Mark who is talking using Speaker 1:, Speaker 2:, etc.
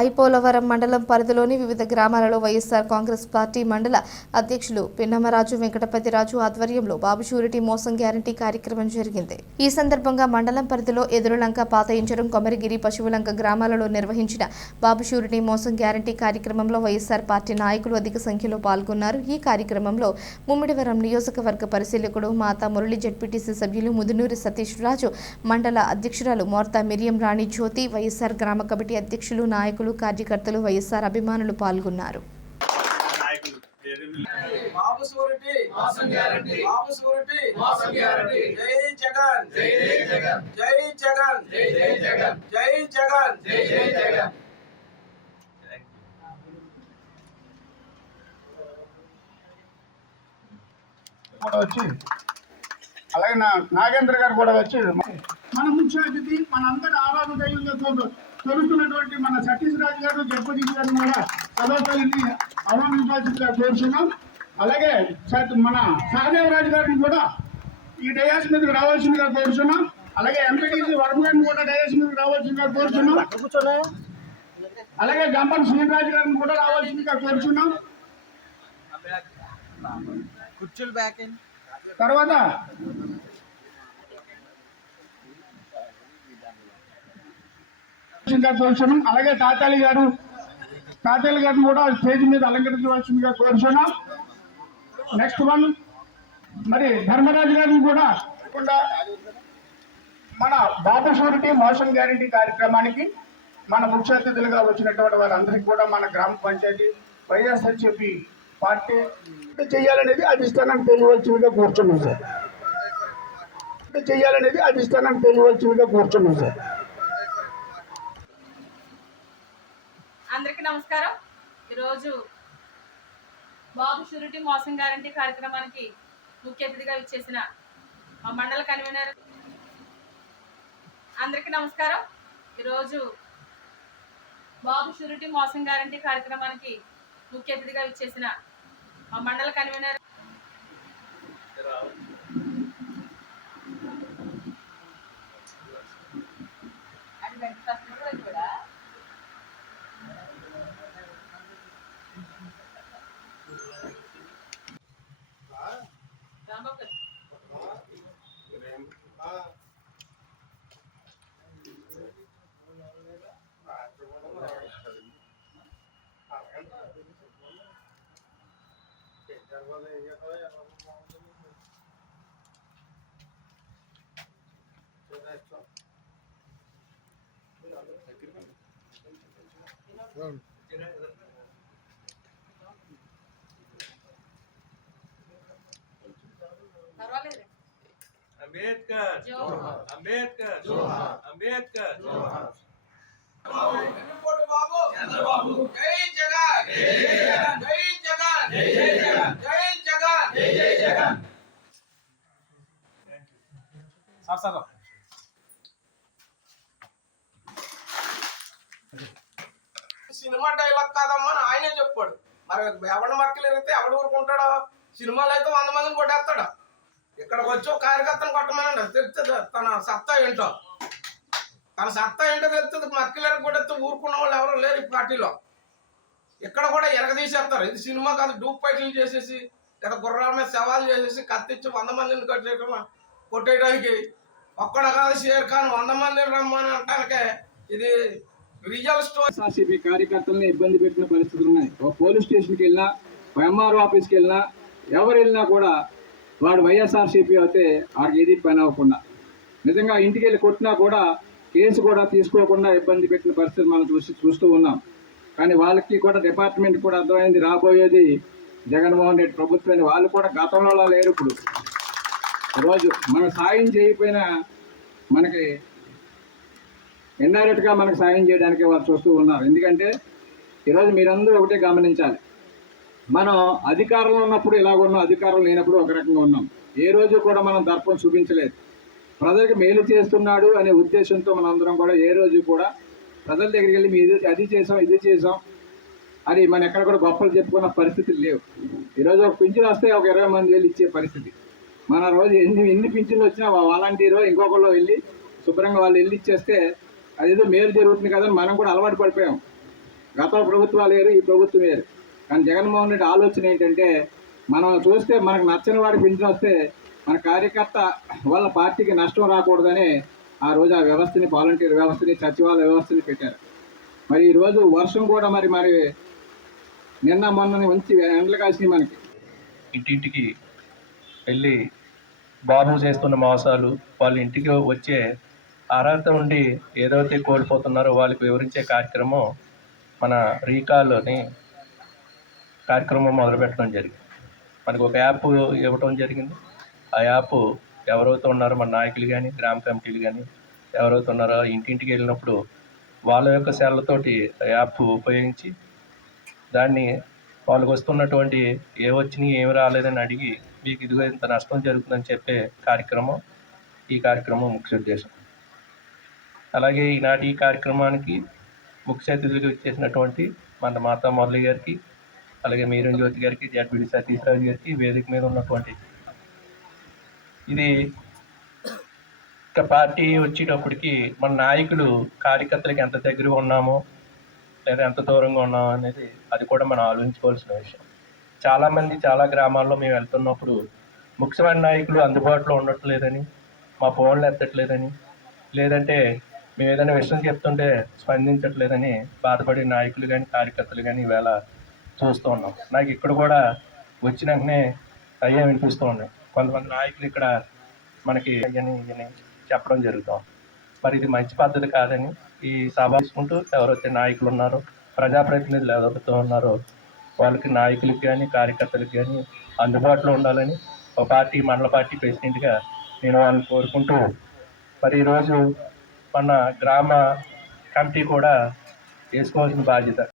Speaker 1: ఐపోలవరం మండలం పరిధిలోని వివిధ గ్రామాలలో వైఎస్ఆర్ కాంగ్రెస్ పార్టీ మండల అధ్యక్షులు పిన్నమరాజు వెంకటపతిరాజు ఆధ్వర్యంలో బాబు షూరిటీ మోసం గ్యారంటీ కార్యక్రమం జరిగింది. ఈ సందర్భంగా మండలం పరిధిలో ఎదురులంక పాతయించడం కొమరిగిరి పశువులంక గ్రామాలలో నిర్వహించిన బాబు షూరిటీ మోసం గ్యారంటీ కార్యక్రమంలో వైఎస్ఆర్ పార్టీ నాయకులు అధిక సంఖ్యలో పాల్గొన్నారు. ఈ కార్యక్రమంలో ముమ్మిడివరం నియోజకవర్గ పరిశీలకుడు మాతా మురళి జడ్పీటీసీ సభ్యులు ముదునూరి సతీష్ రాజు మండల అధ్యక్షురాలు మోర్తా మిరియం రాణి జ్యోతి వైఎస్ఆర్ గ్రామ కమిటీ అధ్యక్షులు నాయకులు కార్యకర్తలు వైఎస్ఆర్ అభిమానులు పాల్గొన్నారు.
Speaker 2: Babu surety
Speaker 3: guarantee
Speaker 2: Babu surety
Speaker 3: guarantee
Speaker 2: జై జగన్
Speaker 3: జై జై జగన్
Speaker 2: జై జగన్
Speaker 3: జై జై జగన్
Speaker 2: జై జగన్
Speaker 3: జై జై జగన్
Speaker 4: వచ్చి అలాగే నా నాగేంద్ర గారు కూడా వచ్చి మన ముఖ్య అతిథి మన అందరి ఆరాధన దైవంగా తొలుతున్నటువంటి మన సతీష్ రాజు గారు జగదీష్ గారిని కూడా సభాపల్లిని ఆహ్వానించాల్సిందిగా కోరుచున్నాం. అలాగే మన సహదేవరాజు గారిని కూడా ఈ డయాస్ మీదకి రావాల్సిందిగా కోరుచున్నాం. అలాగే ఎంపీటీసీ వర్మ గారిని కూడా డయాస్ మీదకి రావాల్సిందిగా కోరుచున్నాం. అలాగే గంపల్ శ్రీనిరాజు గారిని కూడా రావాల్సిందిగా కోరుచున్నాం. తర్వాత కోరుచున్నాం అలాగే తాతాలి గారు తాతాలి గారిని కూడా స్టేజ్ మీద అలంకరించవలసిందిగా కోరుచున్నాం. నెక్స్ట్ వన్ మరి ధర్మరాజు గారిని కూడా మన బాబు షూరిటీ మోషన్ గ్యారంటీ కార్యక్రమానికి మన ముఖ్య అతిథులుగా వచ్చినటువంటి వారందరికీ కూడా మన గ్రామ పంచాయతీ వైఎస్ఆర్ చెప్పి పార్టీ చేయాలనేది అధిష్టానానికి తెలియవలసిందిగా కూర్చున్నాం సార్. చేయాలనేది అధిష్టానానికి తెలియవలసిందిగా కూర్చున్నాం సార్.
Speaker 5: అందరికీ నమస్కారం. ఈరోజు బాబు షూరిటీ మోసం గ్యారంటీ కార్యక్రమానికి ముఖ్య అతిథిగా ఇచ్చేసిన మా మండల కన్వీనర్ అందరికీ నమస్కారం. ఈరోజు బాబు షూరిటీ మోసం గ్యారంటీ కార్యక్రమానికి ముఖ్య అతిథిగా ఇచ్చేసిన మా మండల కన్వీనర్ అది వెంకటేశ్వర కూడా
Speaker 6: అంబేద్కర్
Speaker 5: జోహార్.
Speaker 6: అంబేద్కర్
Speaker 3: జోహార్.
Speaker 6: అంబేద్కర్
Speaker 2: వెన్నుపోటు బాబు
Speaker 3: చంద్రబాబు
Speaker 2: జై జగన్
Speaker 3: జై జగన్.
Speaker 2: జై జగన్
Speaker 3: జై జై జగన్
Speaker 2: జై జగన్
Speaker 3: జై జై జగన్
Speaker 2: సినిమా డైలాగ్ కాదమ్మా అని ఆయనే చెప్పాడు. మరి ఎవడ మక్కలు ఎరిగితే ఎవడు ఊరుకుంటాడో? సినిమాలో అయితే వంద మందిని కొట్టేస్తాడు. ఇక్కడికి వచ్చి ఒక కార్యకర్తను కొట్టమనండి. తెలుస్తుంది తన సత్తా ఏంటో? తన సత్తా ఏంటో తెలుస్తుంది మక్కలు ఎరగొట్టేస్తే ఊరుకున్న వాళ్ళు ఎవరు లేరు ఈ పార్టీలో. ఇక్కడ కూడా ఎరగదీసేస్తారు. ఇది సినిమా కాదు డూప్ ఫైట్లు చేసేసి లేదా గుర్రాల మీద సవాల్ చేసేసి కత్తిచ్చి వంద మందిని కట్టేయటం కొట్టేయడానికి ఒక్కడ కాదు షేర్ ఖాన్ వంద మందిని రమ్మని అంటానికే ఇది రియల్ స్టోరీ.
Speaker 7: కార్యకర్తల్ని ఇబ్బంది పెట్టిన పరిస్థితులు ఉన్నాయి. ఒక పోలీస్ స్టేషన్కి వెళ్ళినా ఒక ఎంఆర్ఓ ఆఫీస్కి వెళ్ళినా ఎవరు వెళ్ళినా కూడా వాడు వైఎస్ఆర్సీపీ అయితే వాడికి ఏది పని అవ్వకుండా. నిజంగా ఇంటికి వెళ్ళి కొట్టినా కూడా కేసు కూడా తీసుకోకుండా ఇబ్బంది పెట్టిన పరిస్థితి మనం చూసి చూస్తూ ఉన్నాం. కానీ వాళ్ళకి కూడా డిపార్ట్మెంట్ కూడా అర్థమైంది రాబోయేది జగన్మోహన్ రెడ్డి ప్రభుత్వాన్ని. వాళ్ళు కూడా గతంలో లేరు ఇప్పుడు. రోజు మనం సాయం చేయకపోయినా మనకి ఇండైరెక్ట్గా మనకు సాయం చేయడానికి వాళ్ళు చూస్తూ ఉన్నారు. ఎందుకంటే ఈరోజు మీరందరూ ఒకటే గమనించాలి. మనం అధికారంలో ఉన్నప్పుడు ఇలాగ ఉన్నాం అధికారం లేనప్పుడు ఒక రకంగా ఉన్నాం. ఏ రోజు కూడా మనం దర్పం చూపించలేదు. ప్రజలకు మేలు చేస్తున్నాడు అనే ఉద్దేశంతో మనం అందరం కూడా ఏ రోజు కూడా ప్రజల దగ్గరికి వెళ్ళి ఇది అది చేసాం ఇది చేసాం అని మనం ఎక్కడ కూడా గొప్పలు చెప్పుకున్న పరిస్థితులు లేవు. ఈరోజు ఒక పింఛన్ వస్తే ఒక ఇరవై మంది వెళ్ళి ఇచ్చే పరిస్థితి. మన రోజు ఎన్ని ఎన్ని పింఛన్లు వచ్చినా వాలంటీరో ఇంకొకళ్ళు వెళ్ళి శుభ్రంగా వాళ్ళు వెళ్ళి ఇచ్చేస్తే అదేదో మేలు జరుగుతుంది కదా అని మనం కూడా అలవాటు పడిపోయాం. గత ప్రభుత్వాలు వేరు ఈ ప్రభుత్వం వేరు. కానీ జగన్మోహన్ రెడ్డి ఆలోచన ఏంటంటే మనం చూస్తే మనకు నచ్చని వాడి పింఛన్ వస్తే మన కార్యకర్త వాళ్ళ పార్టీకి నష్టం రాకూడదని ఆ రోజు ఆ వ్యవస్థని వాలంటీర్ వ్యవస్థని సచివాలయ వ్యవస్థని పెట్టారు. మరి ఈరోజు వర్షం కూడా మరి మరి నిన్న మొన్న మంచి ఎండలు కాసినాయి మనకి.
Speaker 8: ఇంటింటికి వెళ్ళి బాబు చేస్తున్న మోసాలు వాళ్ళ ఇంటికి వచ్చే అర్హత ఉండి ఏదైతే కోల్పోతున్నారో వాళ్ళకి వివరించే కార్యక్రమం మన రీకాల్లోని కార్యక్రమం మొదలుపెట్టడం జరిగింది. మనకు ఒక యాప్ ఇవ్వటం జరిగింది. ఆ యాప్ ఎవరైతే ఉన్నారో మన నాయకులు కానీ గ్రామ కమిటీలు కానీ ఎవరైతే ఉన్నారో ఇంటింటికి వెళ్ళినప్పుడు వాళ్ళ యొక్క సెల్లతోటి ఆ యాప్ ఉపయోగించి దాన్ని వాళ్ళకి వస్తున్నటువంటి ఏ వచ్చినాయి ఏమి రాలేదని అడిగి మీకు ఇదిగో ఇంత నష్టం జరుగుతుందని చెప్పే కార్యక్రమం ఈ కార్యక్రమం ముఖ్య ఉద్దేశం. అలాగే ఈనాటి కార్యక్రమానికి ముఖ్య అతిథులుగా ఇచ్చేసినటువంటి మన మాతా మురళి గారికి అలాగే మీరం జ్యోతి గారికి జడ్బిడి సతీష్ రాజు గారికి వేదిక మీద ఉన్నటువంటి ఇది ఇక పార్టీ వచ్చేటప్పటికి మన నాయకులు కార్యకర్తలకు ఎంత దగ్గరగా ఉన్నామో లేదా ఎంత దూరంగా ఉన్నామో అనేది అది కూడా మనం ఆలోచించుకోవాల్సిన విషయం. చాలామంది చాలా గ్రామాల్లో మేము వెళ్తున్నప్పుడు ముఖ్యమైన నాయకులు అందుబాటులో ఉండట్లేదని మా ఫోన్లు ఎత్తట్లేదని లేదంటే మేము ఏదైనా విషయం చెప్తుంటే స్పందించట్లేదని బాధపడే నాయకులు కానీ కార్యకర్తలు కానీ ఈవేళ చూస్తూ ఉన్నాం. నాకు ఇక్కడ కూడా వచ్చిన వెంటనే అయ్యే వినిపిస్తూ ఉన్నాయి కొంతమంది నాయకులు ఇక్కడ మనకి అయ్యని చెప్పడం జరుగుతాం. మరి ఇది మంచి పద్ధతి కాదని ఈ సభ తీసుకుంటూ ఎవరైతే నాయకులు ఉన్నారో ప్రజాప్రతినిధులు ఎవరితో ఉన్నారో వాళ్ళకి నాయకులకి కానీ కార్యకర్తలకి కానీ అందుబాటులో ఉండాలని ఒక పార్టీ మండల పార్టీ ప్రెసిడెంట్గా నేను వాళ్ళని కోరుకుంటూ మరి ఈరోజు మన గ్రామ కమిటీ కూడా వేసుకోవాల్సిన బాధ్యత.